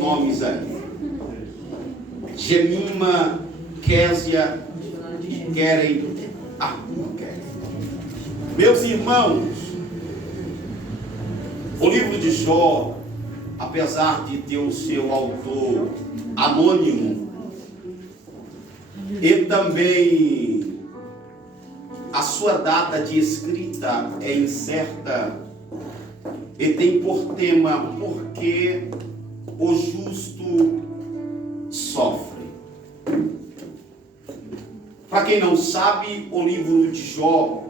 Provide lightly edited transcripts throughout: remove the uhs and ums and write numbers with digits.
nomes aí. Jemima, Késia e Keren Arquer. Meus irmãos, o livro de Jó, apesar de ter o seu autor anônimo, e também a sua data de escrita é incerta, e tem por tema porque o justo sofre. Para quem não sabe, o livro de Jó,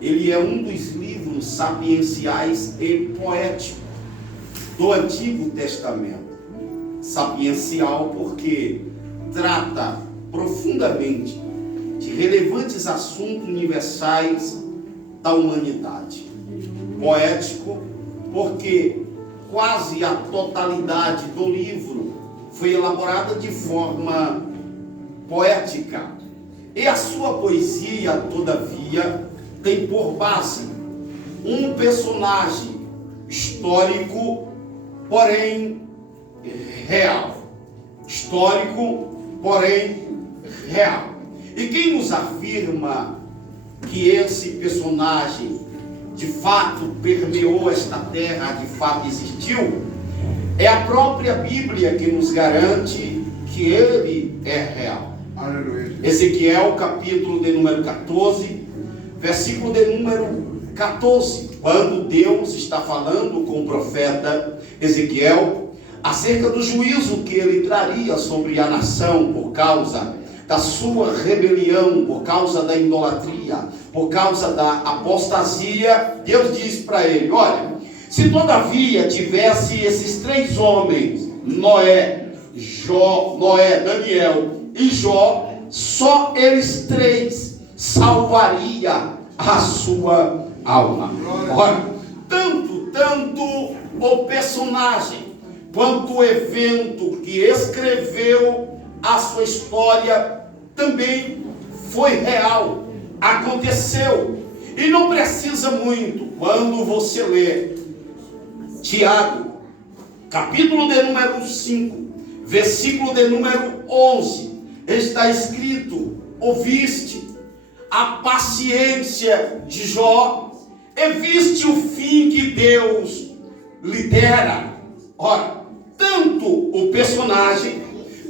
ele é um dos livros sapienciais e poéticos do Antigo Testamento. Sapiencial porque trata profundamente de relevantes assuntos universais da humanidade. Poético porque quase a totalidade do livro foi elaborada de forma poética. E a sua poesia, todavia, tem por base um personagem histórico, porém real. Histórico, porém real. E quem nos afirma que esse personagem de fato permeou esta terra, de fato existiu, é a própria Bíblia que nos garante que ele é real. Aleluia. Ezequiel, capítulo de número 14, versículo de número 14, quando Deus está falando com o profeta Ezequiel acerca do juízo que ele traria sobre a nação por causa da sua rebelião, por causa da idolatria, por causa da apostasia. Deus diz para ele: olha, se todavia tivesse esses três homens, Noé, Daniel e Jó, só eles três salvaria a sua alma. Ora, tanto o personagem quanto o evento que escreveu a sua história também foi real, aconteceu. E não precisa muito quando você lê Tiago, capítulo de número 5, versículo de número 11, está escrito: ouviste a paciência de Jó e viste o fim que Deus lhe dera. Ora, tanto o personagem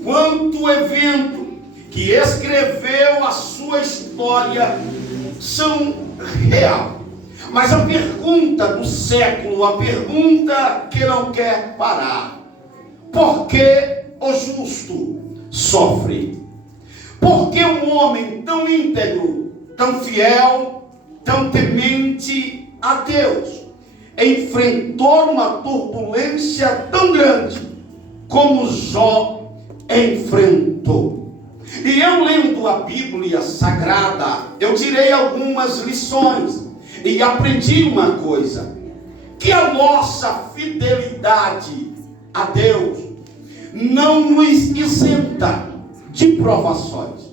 quanto o evento que escreveu a sua história são real. Mas a pergunta do século, a pergunta que não quer parar: por que o justo sofre? Por que um homem tão íntegro, tão fiel, tão temente a Deus enfrentou uma turbulência tão grande como Jó enfrentou? E eu, lendo a Bíblia Sagrada, eu tirei algumas lições e aprendi uma coisa: que a nossa fidelidade a Deus não nos isenta de provações.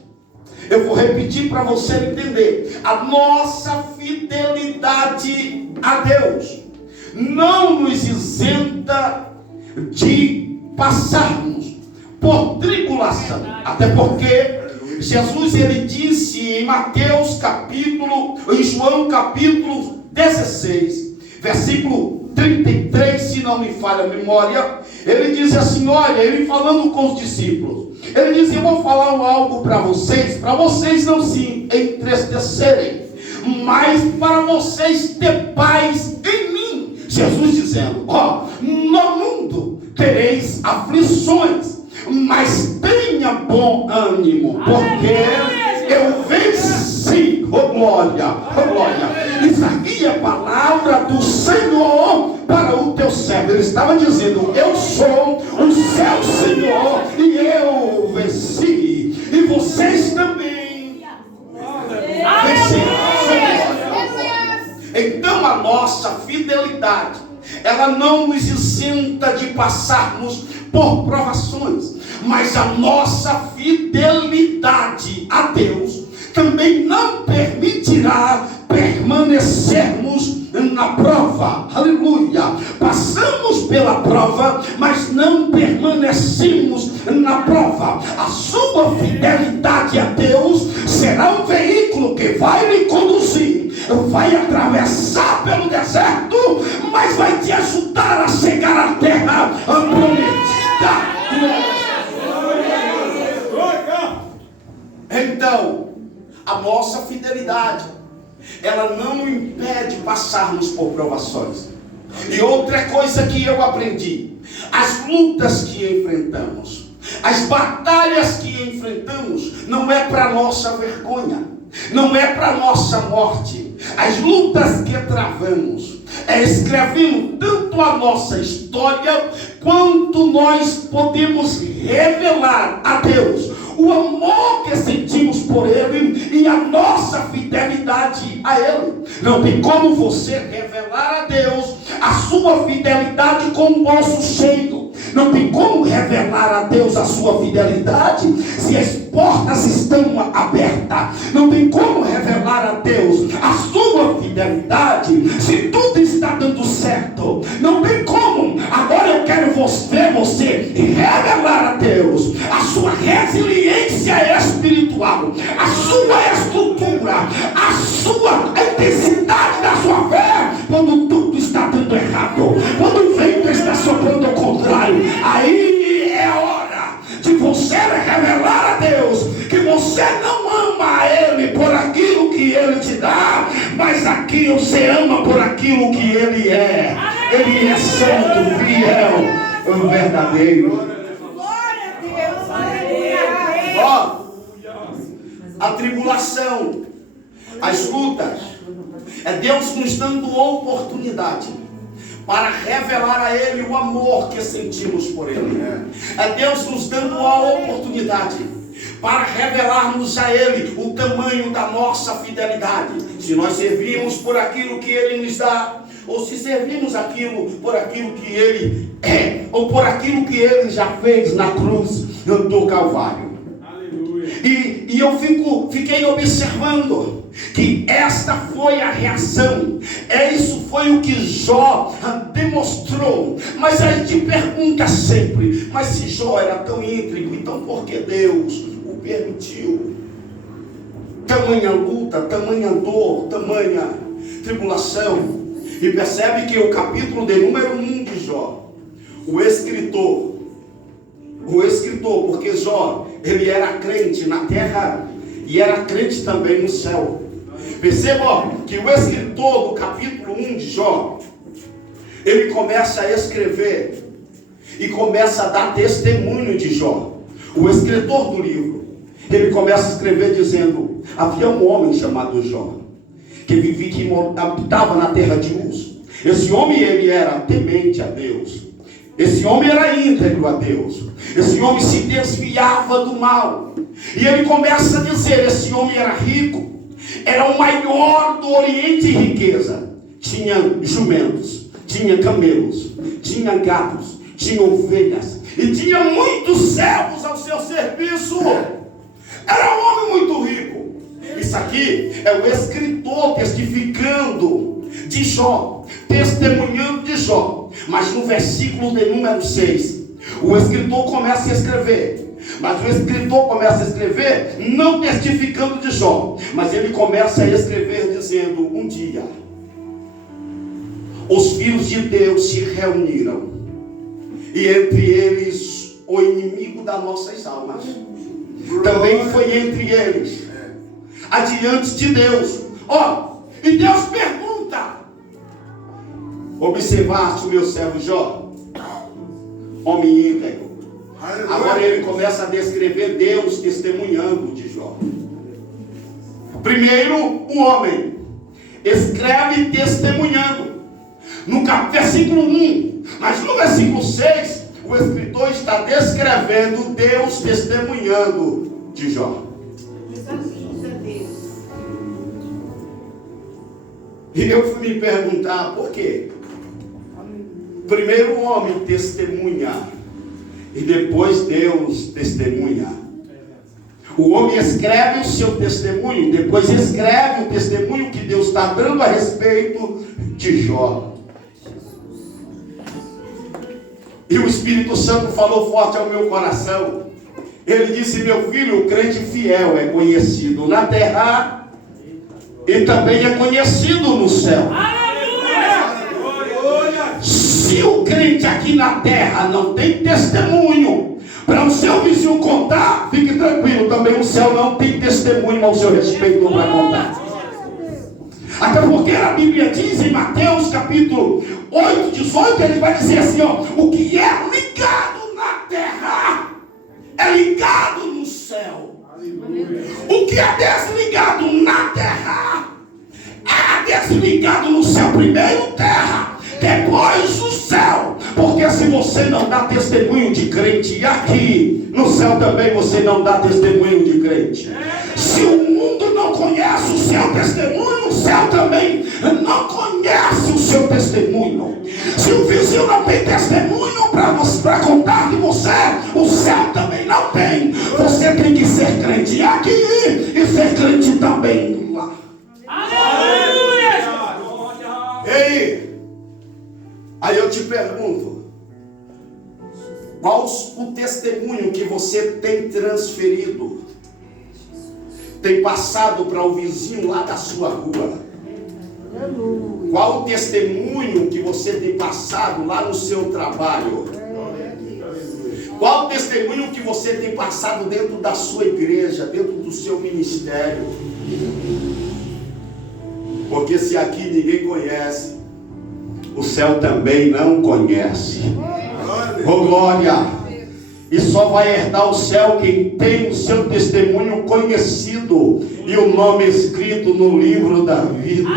Eu vou repetir para você entender: a nossa fidelidade a Deus não nos isenta de passarmos por tribulação. Até porque Jesus, ele disse em em João capítulo 16, versículo 33, se não me falha a memória, ele diz assim, olha, ele falando com os discípulos, ele diz: eu vou falar algo para vocês não se entristecerem, mas para vocês ter paz em mim. Jesus dizendo: no mundo tereis aflições, mas tenha bom ânimo, porque eu venci. Oh glória, oh glória. Isso aqui é a palavra do Senhor para o teu servo. Ele estava dizendo: eu sou o seu Senhor e eu venci, e vocês também venceram. Então a nossa fidelidade, ela não nos isenta de passarmos por provações, mas a nossa fidelidade a Deus também não permitirá permanecermos na prova, aleluia, passamos pela prova, mas não permanecemos na prova. A sua fidelidade a Deus será um veículo que vai lhe conduzir, vai atravessar pelo deserto, mas vai te ajudar a chegar à terra prometida. Então, a nossa fidelidade, ela não impede passarmos por provações. E outra coisa que eu aprendi: as lutas que enfrentamos, as batalhas que enfrentamos, não é para nossa vergonha, não é para nossa morte. As lutas que travamos escrevendo tanto a nossa história, quanto nós podemos revelar a Deus o amor que sentimos por Ele e a nossa fidelidade a Ele. Não tem como você revelar a Deus a sua fidelidade com o bolso cheio. Não tem como revelar a Deus a sua fidelidade se as portas estão abertas. Não tem como revelar a Deus a sua fidelidade se tudo está dando certo. Não tem como. Agora eu quero ver você revelar a Deus a sua resiliência espiritual, a sua estrutura, a sua intensidade da sua fé, quando tudo está dando errado, quando o vento está soprando ao contrário. Aí é a hora de você revelar a Deus que você não ama a Ele por aquilo que Ele te dá, mas aqui você ama por aquilo que Ele é. Ele é santo, fiel, verdadeiro. Ó, a tribulação, as lutas, é Deus nos dando oportunidade para revelar a Ele o amor que sentimos por Ele. É Deus nos dando a oportunidade para revelarmos a Ele o tamanho da nossa fidelidade. Se nós servimos por aquilo que Ele nos dá, ou se servimos por aquilo que Ele é, ou por aquilo que Ele já fez na cruz do Calvário. Aleluia. E eu fiquei observando que esta foi a reação, isso foi o que Jó demonstrou. Mas a gente pergunta sempre: mas se Jó era tão íntegro, então por que Deus o permitiu? Tamanha luta, tamanha dor, tamanha tribulação. E percebe que o capítulo de número 1 de Jó, o escritor, porque Jó, ele era crente na terra e era crente também no céu. Perceba que o escritor do capítulo 1 de Jó, ele começa a escrever e começa a dar testemunho de Jó. O escritor do livro, ele começa a escrever dizendo: havia um homem chamado Jó, que habitava na terra de Uz. Esse homem, ele era temente a Deus. Esse homem era íntegro a Deus. Esse homem se desviava do mal. E ele começa a dizer: esse homem era rico, era o maior do Oriente em riqueza. Tinha jumentos, tinha camelos, tinha gatos, tinha ovelhas e tinha muitos servos ao seu serviço. Era um homem muito rico. Isso aqui é o escritor testificando de Jó, testemunhando de Jó. Mas no versículo de número 6, o escritor começa a escrever. Mas o escritor começa a escrever não testificando de Jó, mas ele começa a escrever dizendo: um dia os filhos de Deus se reuniram, e entre eles o inimigo das nossas almas também foi entre eles, adiante de Deus. E Deus pergunta: observaste o meu servo Jó, homem íntegro? Agora ele começa a descrever Deus testemunhando de Jó. Primeiro, o homem escreve testemunhando no versículo 1, mas no versículo 6 o escritor está descrevendo Deus testemunhando de Jó. E eu fui me perguntar por quê. Primeiro o homem testemunha e depois Deus testemunha. O homem escreve o seu testemunho, depois escreve o testemunho que Deus está dando a respeito de de Jó. E o Espírito Santo falou forte ao meu coração. Ele disse: meu filho, o crente fiel é conhecido na terra e também é conhecido no céu. Se o crente aqui na terra não tem testemunho para o seu vizinho contar, fique tranquilo, também o céu não tem testemunho ao seu respeito para contar. Até porque a Bíblia diz em Mateus capítulo 8, 18, ele vai dizer assim, ó: o que é ligado na terra é ligado no céu. O que é desligado na terra é desligado no céu. Primeiro terra, depois o céu. Porque se você não dá testemunho de crente aqui, no céu também você não dá testemunho de crente. Se o mundo não conhece o seu testemunho, o céu também não conhece o seu testemunho. Se o vizinho não tem testemunho para contar de você, o céu também não tem. Você tem que ser crente aqui e ser crente também lá. Aleluia! Ei, aí eu te pergunto, qual o testemunho que você tem transferido, tem passado para o vizinho lá da sua rua? Qual o testemunho que você tem passado lá no seu trabalho? Qual o testemunho que você tem passado dentro da sua igreja, dentro do seu ministério? Porque se aqui ninguém conhece, o céu também não conhece. Oh glória! E só vai herdar o céu quem tem o seu testemunho conhecido e o nome escrito no livro da vida.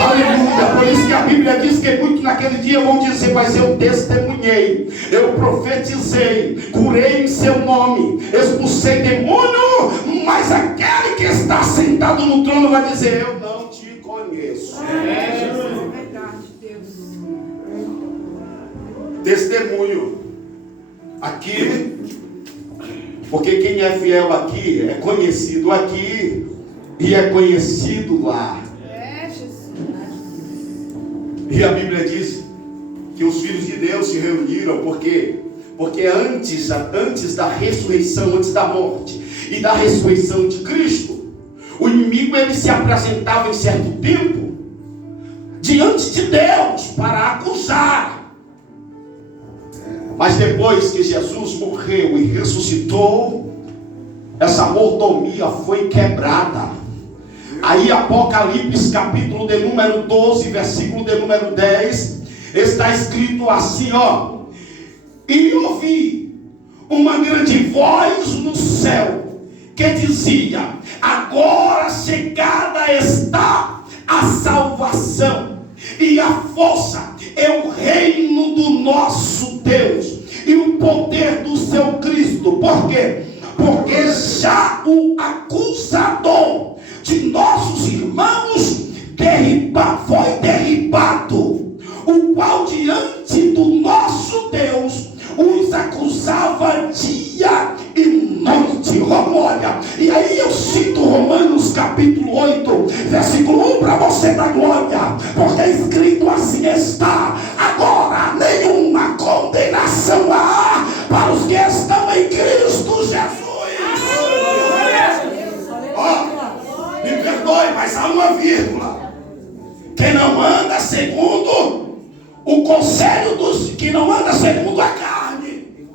Aleluia! Por isso que a Bíblia diz que muitos naquele dia vão dizer: mas eu testemunhei, eu profetizei, curei em seu nome, expulsei demônio. Mas aquele que está sentado no trono vai dizer: eu não te conheço. É verdade, Deus. Testemunho aqui, porque quem é fiel aqui é conhecido aqui e é conhecido lá. E a Bíblia diz que os filhos de Deus se reuniram porque antes da ressurreição, antes da morte e da ressurreição de Cristo, o inimigo ele se apresentava em certo tempo diante de Deus para acusar. Mas depois que Jesus morreu e ressuscitou, essa mordomia foi quebrada. Aí Apocalipse capítulo de número 12, versículo de número 10, está escrito assim, ó: e ouvi uma grande voz no céu que dizia: agora chegada está a salvação e a força é o reino do nosso Deus e o poder do seu Cristo. Por quê? Porque já o acusador de nossos irmãos foi derribado, o qual diante do nosso Deus os acusava dia e noite. Olha, e aí eu cito Romanos capítulo 8, versículo 1 para você dar glória, porque escrito assim está: agora nenhuma condenação há para os que estão em Cristo Jesus. Me perdoe, mas há uma vírgula: quem não anda segundo o conselho dos que não anda segundo a carne,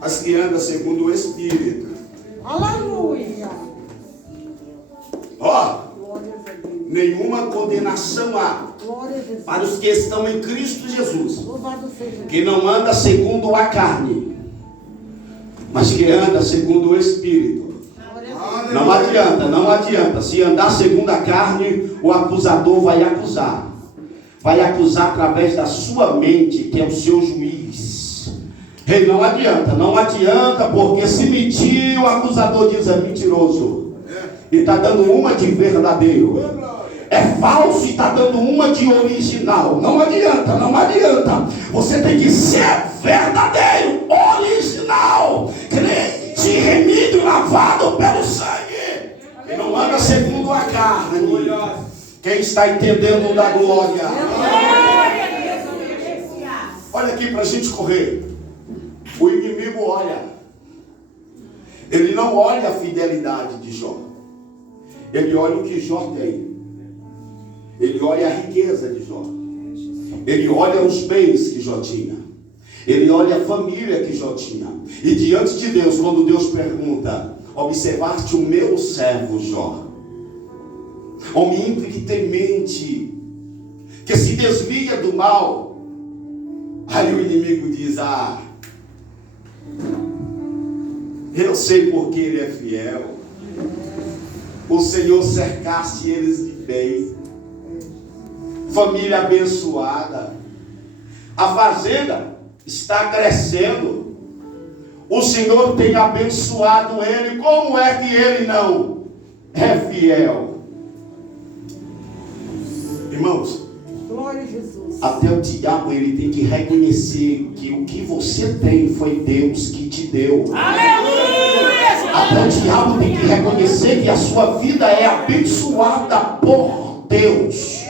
mas que anda segundo o Espírito. Aleluia! Ó, nenhuma condenação há para os que estão em Cristo Jesus, que não anda segundo a carne, mas que anda segundo o Espírito. Não adianta. Se andar segundo a carne, o acusador vai acusar. Vai acusar através da sua mente, que é o seu juiz. E não adianta, porque se mentir, o acusador diz: é mentiroso. E está dando uma de verdadeiro. É falso e está dando uma de original. Não adianta. Você tem que ser verdadeiro, original, crente, remido, lavado pelo sangue. Que não anda segundo a carne, Quem está entendendo da glória? Olha aqui para a gente correr. O inimigo olha. Ele não olha a fidelidade de Jó. Ele olha o que Jó tem. Ele olha a riqueza de Jó. Ele olha os bens que Jó tinha. Ele olha a família que Jó tinha. E diante de Deus, quando Deus pergunta: observaste o meu servo Jó, homem ímpio que tem mente, que se desvia do mal. Aí o inimigo diz: eu sei porque ele é fiel. O Senhor cercaste eles de bem, família abençoada, a fazenda está crescendo, o Senhor tem abençoado ele. Como é que ele não é fiel? Irmãos, Glória a Jesus. até o diabo ele tem que reconhecer que o que você tem foi Deus que te deu. Aleluia! Até o diabo tem que reconhecer que a sua vida é abençoada por Deus.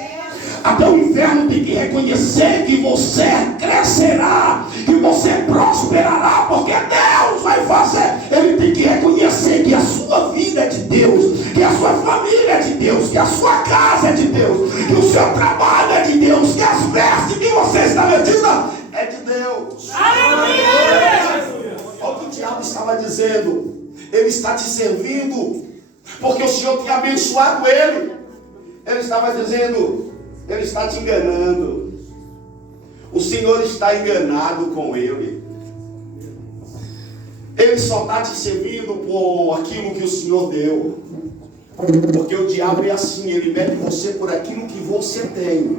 Até o inferno tem que reconhecer que você crescerá, que você prosperará, porque Deus vai fazer. Ele tem que reconhecer que a sua vida é de Deus, que a sua família é de Deus, que a sua casa é de Deus, que o seu trabalho é de Deus, que as vestes que você está vestindo é de Deus. Aleluia! Olha o que o diabo estava dizendo. Ele está te servindo porque o Senhor tinha abençoado ele. Ele estava dizendo: ele está te enganando. O Senhor está enganado com ele. Ele só está te servindo por aquilo que o Senhor deu. Porque o diabo é assim, ele mede você por aquilo que você tem.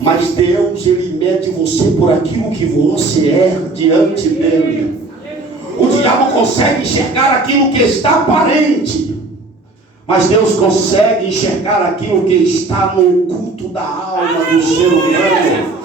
Mas Deus, ele mede você por aquilo que você é diante dele. O diabo consegue enxergar aquilo que está aparente, mas Deus consegue enxergar aquilo que está no oculto da alma do ser humano.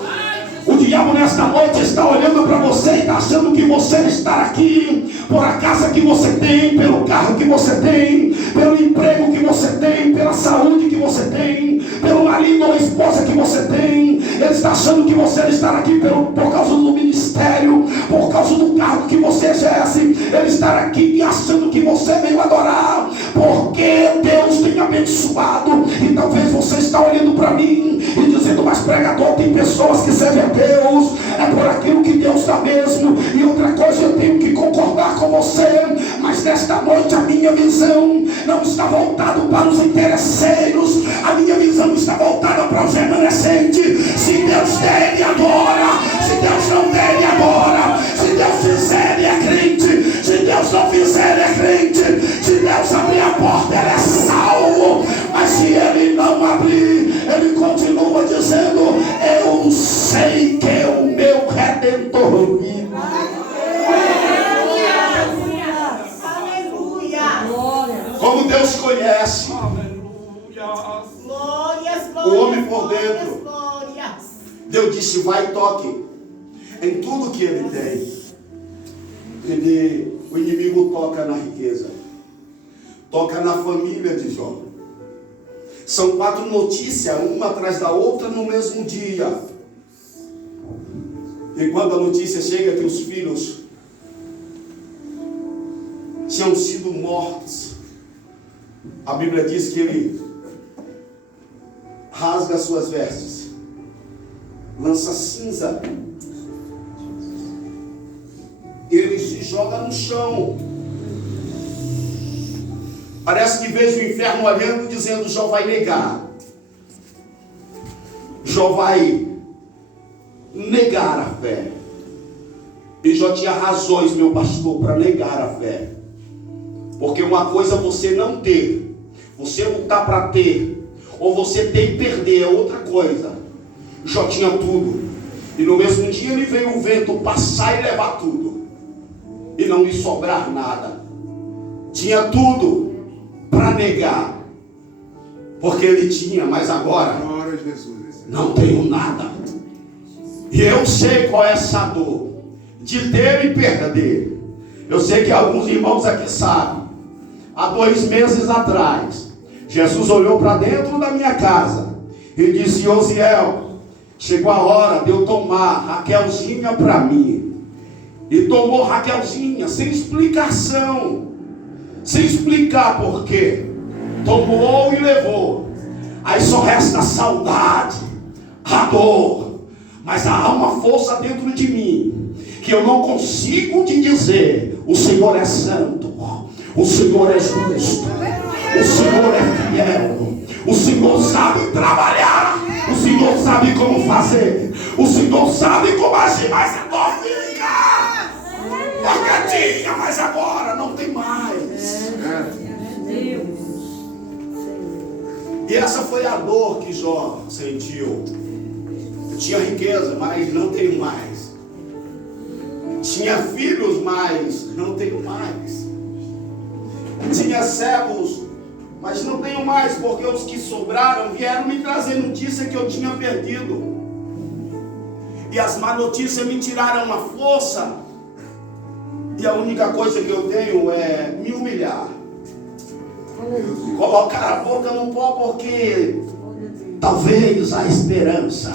O diabo nesta noite está olhando para você e está achando que você está aqui por a casa que você tem, pelo carro que você tem, pelo emprego que você tem, pela saúde que você tem, pelo marido ou esposa que você tem. Ele está achando que você está aqui por causa do ministério, por causa do cargo que você exerce. Ele está aqui achando que você veio adorar, porque Deus tem abençoado. E talvez você está olhando para mim e dizendo: mas pregador, tem pessoas que servem a Deus, é por aquilo que Deus dá mesmo. E outra coisa, eu tenho que concordar com você, mas nesta noite a minha visão não está voltada para os interesseiros, a minha visão está voltada para os remanescentes. Se Deus der, ele adora. Se Deus não der, ele adora. Se Deus fizer, ele é crente. Se Deus não fizer, ele é crente. Se Deus abrir a porta, ele é salvo. Mas se ele não abrir, ele continua dizendo: eu sei que o meu Redentor vive. Como Deus conhece o homem por dentro. Deus disse: vai e toque em tudo que ele tem. O inimigo toca na riqueza, toca na família de Jó. São 4 notícias, uma atrás da outra no mesmo dia. E quando a notícia chega que os filhos tinham sido mortos, a Bíblia diz que ele rasga suas vestes, lança cinza, ele se joga no chão. Parece que vejo o inferno olhando, dizendo: Jó vai negar. Jó vai negar a fé. E Jó tinha razões, meu pastor, para negar a fé. Porque uma coisa é você não ter, você lutar para ter, ou você ter e perder é outra coisa. Jó tinha tudo. E no mesmo dia ele veio o vento passar e levar tudo, e não lhe sobrar nada. Tinha tudo para negar, porque ele tinha, mas agora não tenho nada. E eu sei qual é essa dor de ter e perder. Eu sei que alguns irmãos aqui sabem. Há 2 meses atrás Jesus olhou para dentro da minha casa e disse: Osiel, chegou a hora de eu tomar Raquelzinha para mim. E tomou Raquelzinha sem explicação, sem explicar por quê. Tomou e levou. Aí só resta a saudade, a dor, mas há uma força dentro de mim que eu não consigo te dizer: o Senhor é santo, o Senhor é justo, o Senhor é fiel, o Senhor sabe trabalhar, o Senhor sabe como fazer, o Senhor sabe como agir, mas a dor fica. Porque tinha, mas agora não tem mais. E essa foi a dor que Jó sentiu. Eu tinha riqueza, mas não tenho mais. Tinha filhos, mas não tenho mais. Tinha servos, mas não tenho mais, porque os que sobraram vieram me trazer notícia que eu tinha perdido. E as más notícias me tiraram a força. E a única coisa que eu tenho é me humilhar. Colocar a boca no pó, porque talvez a esperança.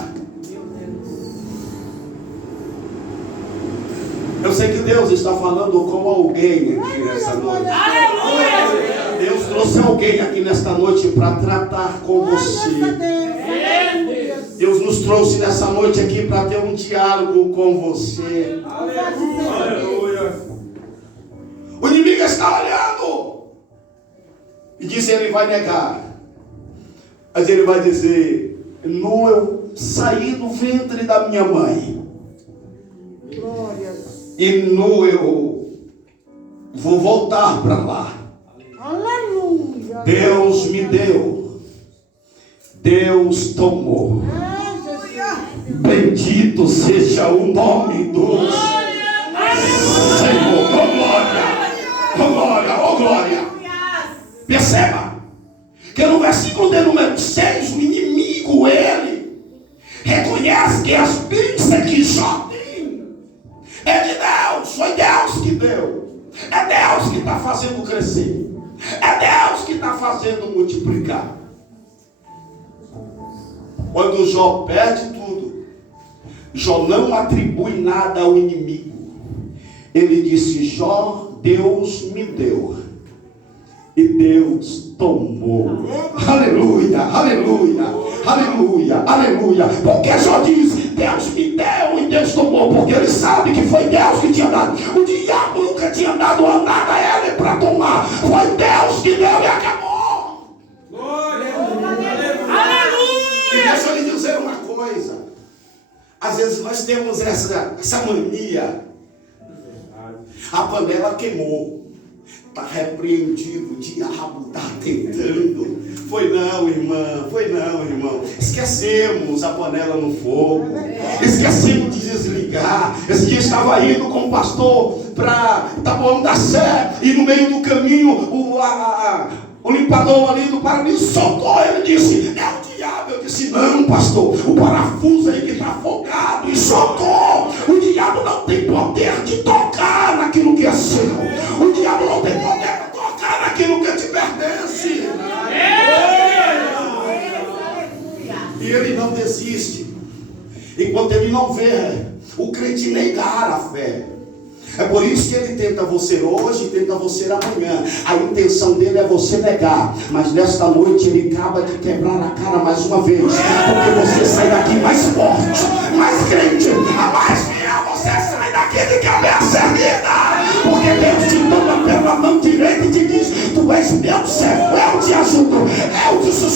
Eu sei que Deus está falando com alguém aqui nessa noite. Aleluia! Deus trouxe alguém aqui nesta noite para tratar com você. Deus nos trouxe nessa noite aqui para ter um diálogo com você. Aleluia! O inimigo está olhando e diz: ele vai negar, mas ele vai dizer: não, eu saí do ventre da minha mãe. E nu eu vou voltar para lá. Aleluia. Deus me deu, Deus tomou. Bendito seja o nome do Senhor. Oh glória, oh glória, oh glória. Perceba que no versículo de número 6, o inimigo, ele reconhece que as bênçãos que Jó tem é de Deus, foi Deus que deu. É Deus que está fazendo crescer. É Deus que está fazendo multiplicar. Quando Jó perde tudo, Jó não atribui nada ao inimigo. Ele disse: Jó, Deus me deu e Deus tomou. Aleluia, aleluia, aleluia, aleluia. Porque Jó diz: Deus me deu e Deus tomou, porque ele sabe que foi Deus que tinha dado. O diabo nunca tinha dado nada a ele para tomar. Foi Deus que deu e acabou. Aleluia! E deixa eu lhe dizer uma coisa. Às vezes nós temos essa mania. A panela queimou. Está repreendido, o diabo está tentando. Foi não, irmã, foi não, irmão. Esquecemos a panela no fogo. Esquecemos de desligar. Esse dia estava indo com o pastor para Taboão da Sé, e no meio do caminho o limpador ali do Paraninfo soltou. Ele disse: é o diabo. Eu disse: não, pastor, o parafuso aí que está afogado, e soltou. O diabo não tem poder de tocar naquilo que é seu. O diabo não tem poder de tocar naquilo que te pertence. E ele não desiste enquanto ele não vê o crente negar a fé. É por isso que ele tenta você hoje e tenta você amanhã. A intenção dele é você negar. Mas nesta noite ele acaba de quebrar a cara mais uma vez. Porque você sai daqui mais forte, mais crente, mais fiel. Você sai daqui de cabeça erguida. Porque Deus te toma pela mão direita e te diz: tu és meu servo, eu te ajudo, eu te sustento.